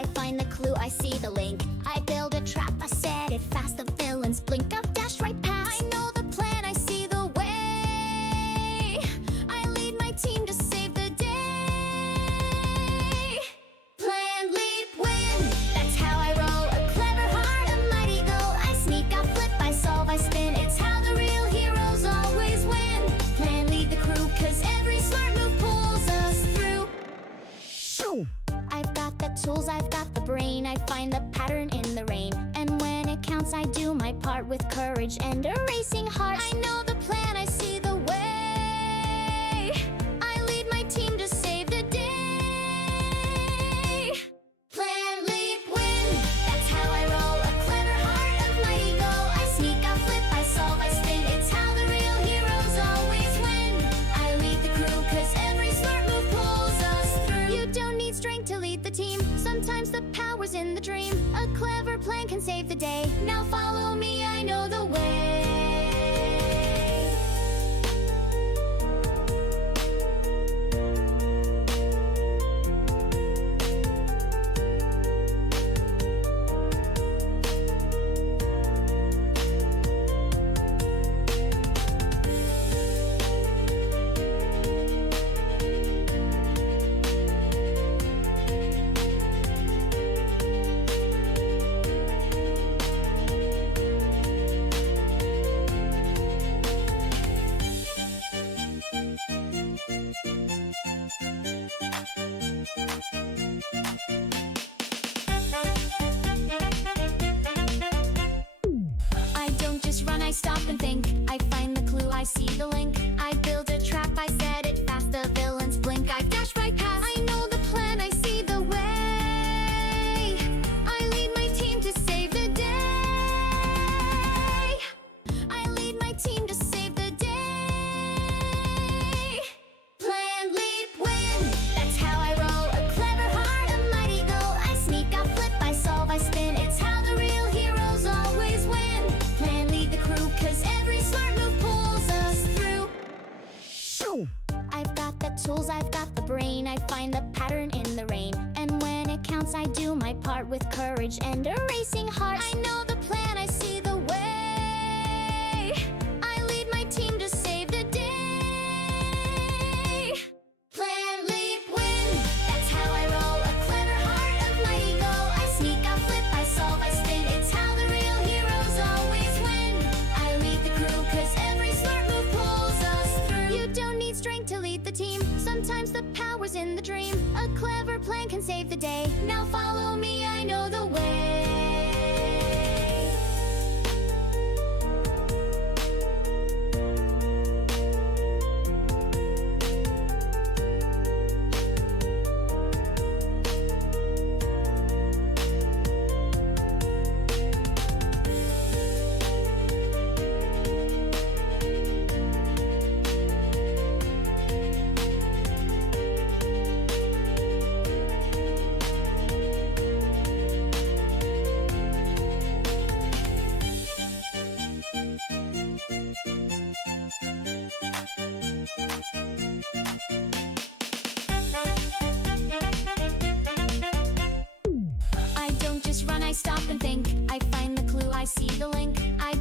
I find the clue, I see the link. I build a trap, I set it fast. The villains blink, I've dashed right past. I know the plan, I see the way. I lead my team to save the day. Plan, leap, win, that's how I roll. A clever heart, a mighty goal. I sneak, I flip, I solve, I spin. It's how the real heroes always win. Plan, lead the crew, cause every smart move pulls us through. I've got the tools, I've got the brain. I find the pattern in the rain. And when it counts, I do my part with courage and a racing heart. I know the plan, I see the way. I lead my team to save the day. Plan, leap, win, that's how I roll. A clever heart, a mighty goal. I sneak, I flip, I solve, I spin. It's how the real heroes always win. I lead the crew, cause every smart move pulls us through. You don't need strength to lead the team. Sometimes the power's in the dream. A clever plan can save the day. Now follow me, I know the way. I stop and think, I find the clue, I see the link. I build a trap, I set it fast. The villains blink, I dash right past. I know the plan, I see the way. I lead my team to save the day. I lead my team to save the day. Plan, leap, win, that's how I roll. A clever heart, a mighty goal. I sneak, I flip, I solve, I spin. It's how the real heroes always win. Plan, lead the crew, cause every smart move pulls us through. I've got the tools, I've got the brain. I find the pattern in the rain. And when it counts, I do my part with courage and a racing heart. I know the plan, I see the way. I lead my team to save the day. Plan, leap, win, that's how I roll. A clever heart, a mighty goal. I sneak, I flip, I solve, I spin. It's how the real heroes always win. I lead the crew, cause every smart move pulls us through. You don't need strength to lead the team. Sometimes the power's in the dream. A clever plan can save the day. Now follow me, I know the way. I don't just run, I stop and think. I find the clue, I see the link. I